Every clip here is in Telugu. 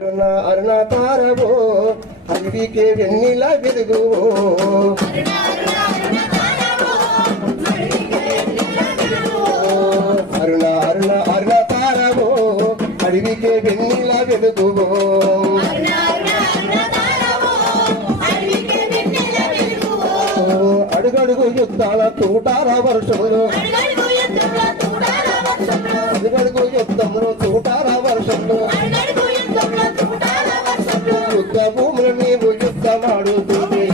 అరుణ తారవో అడవికే వెన్నెల వెలుగువో అరుణ అరుణ అరుణ తారవో అడవికే వెన్నెల వెలుగువో అడుగడుగు యుద్ధాల తూటాల వర్షంలో అడుగడుగు యుద్ధంలో తూటాల వర్షంలో యుద్ధ భూములు నీవు యుద్ధమాడుతుంది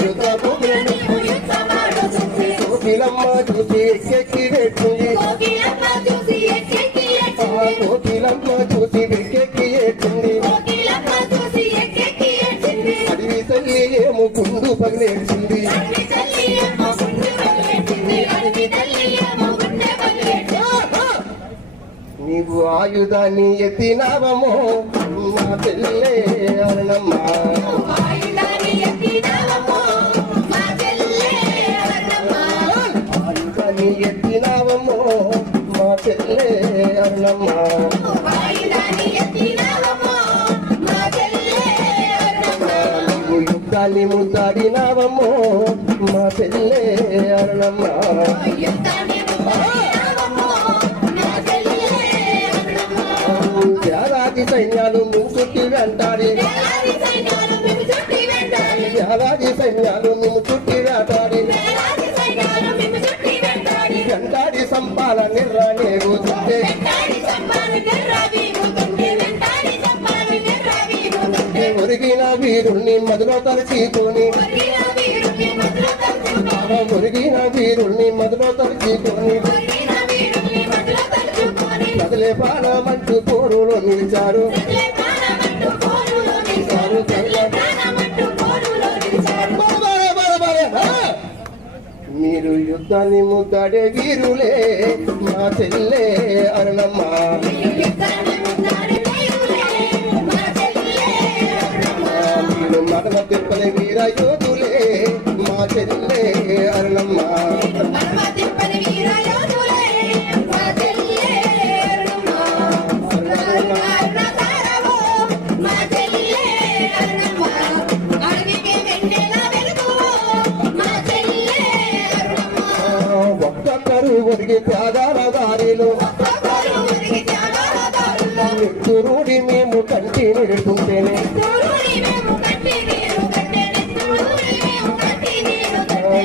యుద్ధ భూములు కోకిలమ్మ చూసి ఎక్కెక్కి వేస్తుంది కోకిలమ్మ చూసి ఎక్కెక్కి ఏడ్చింది అడవి తల్లి ఏమో గుండు పగిలేసింది నీవు ఆయుధాన్ని ఎత్తినావమో మా చెల్లె అరుణమ్మ ఆయుధాన్ని ఎత్తినావమో మా చెల్లె అరుణమ్మ నీవు యుద్ధాన్ని ముద్దాడినావమ్మో మా చెల్లె అరుణమ్మ యాదాది సైన్యాలు మేము చుట్టి వెంటాడి యాదాది సైన్యాలు మేము చుట్టి వేటాడి వెంటాడి సంపాల నిర్రా నీవు చుట్టే ఒరిగిన వీరుణ్ణి మదిలో తలచుకొని ఒరిగిన వీరుణ్ణి మదిలో తలచుకొని కదిలే ప్రాణమంటూ పోరులో నిలిచారు మీరు యుద్ధాన్ని ముద్దాడే వీరులే మా చెల్లె అరుణమ్మ మీరు మడల తిప్పని వీర యోధులే మా చెల్లె అరుణమ్మ ఒక్కొక్కరు ఒరిగి త్యాగాల దారిలో నిత్తురుడి మేము కంటి నిడుకుంటేనే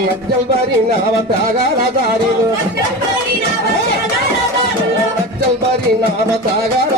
నచ్చల్ బారి నావ త్యాగాల దారిలో నచ్చల్ బారి నావ త్యాగాల